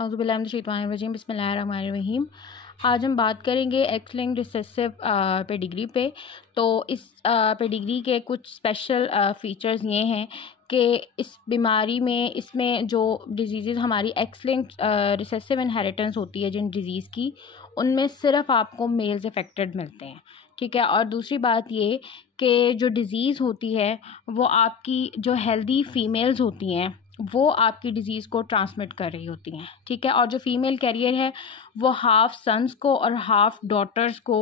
औज़ुबिल्लाहिमिनश्शैतानिर्रजीम बिस्मिल्लाहिर्रहमानिर्रहीम। आज हम बात करेंगे एक्स लिंक्ड रिसेसिव पेडिग्री पे। तो इस पेडिग्री के कुछ स्पेशल फ़ीचर्स ये हैं कि इस बीमारी में इसमें जो डिजीज़ हमारी एक्स लिंक्ड रिसेसिव इनहेरिटेंस होती है जिन डिज़ीज़ की, उनमें सिर्फ आपको मेल्स अफेक्टेड मिलते हैं, ठीक है। और दूसरी बात ये कि जो डिज़ीज़ होती है वो आपकी जो हेल्दी फ़ीमेल्स होती हैं वो आपकी डिज़ीज़ को ट्रांसमिट कर रही होती हैं, ठीक है। और जो फीमेल कैरियर है वो हाफ़ सन्स को और हाफ़ डॉटर्स को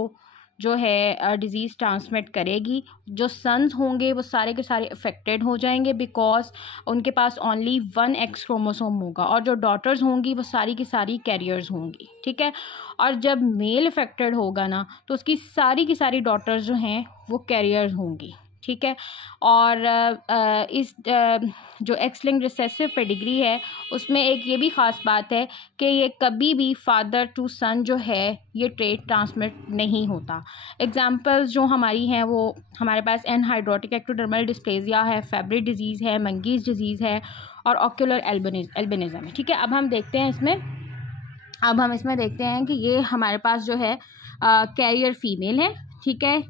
जो है डिज़ीज़ ट्रांसमिट करेगी। जो सन्स होंगे वो सारे के सारे अफेक्टेड हो जाएंगे बिकॉज उनके पास ओनली 1 एक्स क्रोमोसोम होगा, और जो डॉटर्स होंगी वो सारी की सारी कैरियर्स होंगी, ठीक है। और जब मेल अफेक्टेड होगा ना तो उसकी सारी की सारी डॉटर्स जो हैं वो कैरियर्स होंगी, ठीक है। और इस जो एक्स लिंक्ड रिसेसिव पेडिग्री है उसमें एक ये भी ख़ास बात है कि ये कभी भी फादर टू सन जो है ये ट्रेट ट्रांसमिट नहीं होता। एग्जांपल्स जो हमारी हैं वो हमारे पास एनहाइड्रोटिक एक्टोडर्मल डिस्प्लेजिया है, फेब्री डिजीज़ है, मंगीज़ डिजीज़ है और ऑक्यूलर एल्बिनिज़म है, ठीक है। अब हम देखते हैं इसमें देखते हैं कि ये हमारे पास जो है कैरियर फीमेल है, ठीक है।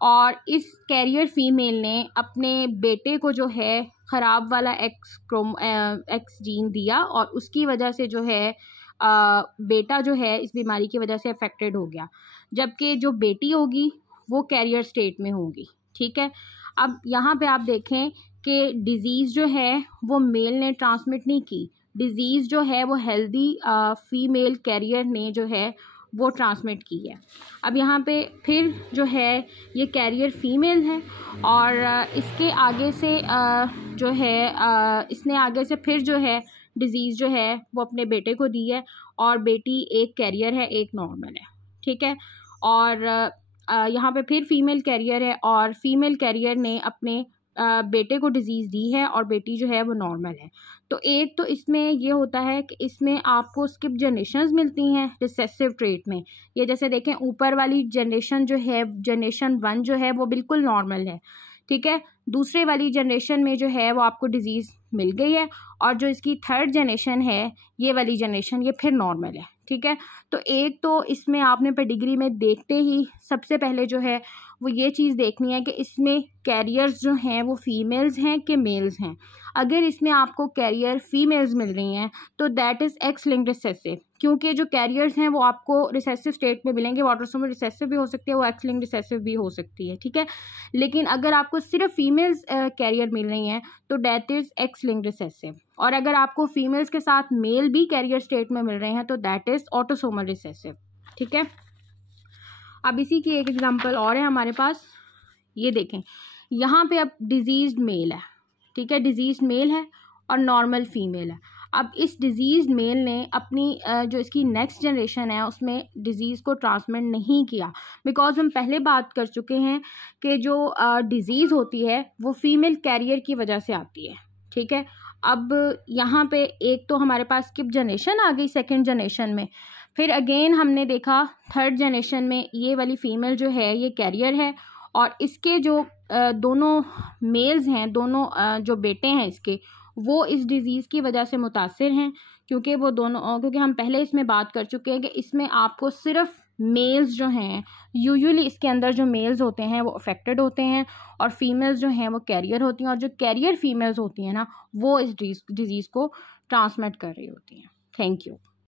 और इस कैरियर फीमेल ने अपने बेटे को जो है ख़राब वाला एक्स जीन दिया और उसकी वजह से जो है बेटा जो है इस बीमारी की वजह से अफेक्टेड हो गया, जबकि जो बेटी होगी वो कैरियर स्टेट में होगी, ठीक है। अब यहाँ पे आप देखें कि डिज़ीज़ जो है वो मेल ने ट्रांसमिट नहीं की, डिज़ीज़ जो है वो हेल्दी फीमेल कैरियर ने जो है वो ट्रांसमिट की है। अब यहाँ पे फिर जो है ये कैरियर फीमेल है और इसके आगे से जो है इसने आगे से फिर जो है डिज़ीज़ जो है वो अपने बेटे को दी है, और बेटी एक कैरियर है एक नॉर्मल है, ठीक है। और यहाँ पे फिर फीमेल कैरियर है और फीमेल कैरियर ने अपने बेटे को डिज़ीज़ दी है और बेटी जो है वो नॉर्मल है। तो एक तो इसमें ये होता है कि इसमें आपको स्किप जनरेशंस मिलती हैं रिसेसिव ट्रेट में। ये जैसे देखें ऊपर वाली जनरेशन जो है जनरेशन 1 जो है वो बिल्कुल नॉर्मल है, ठीक है। दूसरे वाली जनरेशन में जो है वो आपको डिज़ीज़ मिल गई है और जो इसकी थर्ड जनरेशन है ये वाली जनरेशन ये फिर नॉर्मल है, ठीक है। तो एक तो इसमें आपने पेडिग्री में देखते ही सबसे पहले जो है वो ये चीज़ देखनी है कि इसमें कैरियर्स जो हैं वो फीमेल्स हैं कि मेल्स हैं। अगर इसमें आपको कैरियर फीमेल्स मिल रही हैं तो that is x linked recessive, क्योंकि जो कैरियर्स हैं वो आपको रिसेसिव स्टेट में मिलेंगे। वो ऑटोसोमल रिसेसिव भी हो सकती है, वो एक्स लिंक्ड रिसेसिव भी हो सकती है, ठीक है। लेकिन अगर आपको सिर्फ फीमेल्स कैरियर मिल रही हैं तो that is x linked recessive, और अगर आपको फीमेल्स के साथ मेल भी कैरियर स्टेट में मिल रहे हैं तो दैट इज़ ऑटोसोमल रिसेसिव, ठीक है। अब इसी की एक एग्जांपल और है हमारे पास, ये देखें यहाँ पे अब डिजीज़ मेल है, ठीक है, डिजीज़ मेल है और नॉर्मल फीमेल है। अब इस डिज़ीज़ मेल ने अपनी जो इसकी नेक्स्ट जनरेशन है उसमें डिज़ीज़ को ट्रांसमिट नहीं किया, बिकॉज हम पहले बात कर चुके हैं कि जो डिज़ीज़ होती है वो फीमेल कैरियर की वजह से आती है, ठीक है। अब यहाँ पे एक तो हमारे पास स्किप जनरेशन आ गई सेकेंड जनरेशन में, फिर अगेन हमने देखा थर्ड जनरेशन में ये वाली फीमेल जो है ये कैरियर है और इसके जो दोनों मेल्स हैं, दोनों जो बेटे हैं इसके, वो इस डिज़ीज़ की वजह से मुतासिर हैं, क्योंकि वो दोनों क्योंकि हम पहले इसमें बात कर चुके हैं कि इसमें आपको सिर्फ मेल्स जो हैं यूजुअली इसके अंदर जो मेल्स होते हैं वो अफेक्टेड होते हैं और फीमेल्स जो हैं वो कैरियर होती हैं, और जो कैरियर फीमेल्स होती हैं ना वो इस डिज़ीज़ को ट्रांसमिट कर रही होती हैं। Thank you.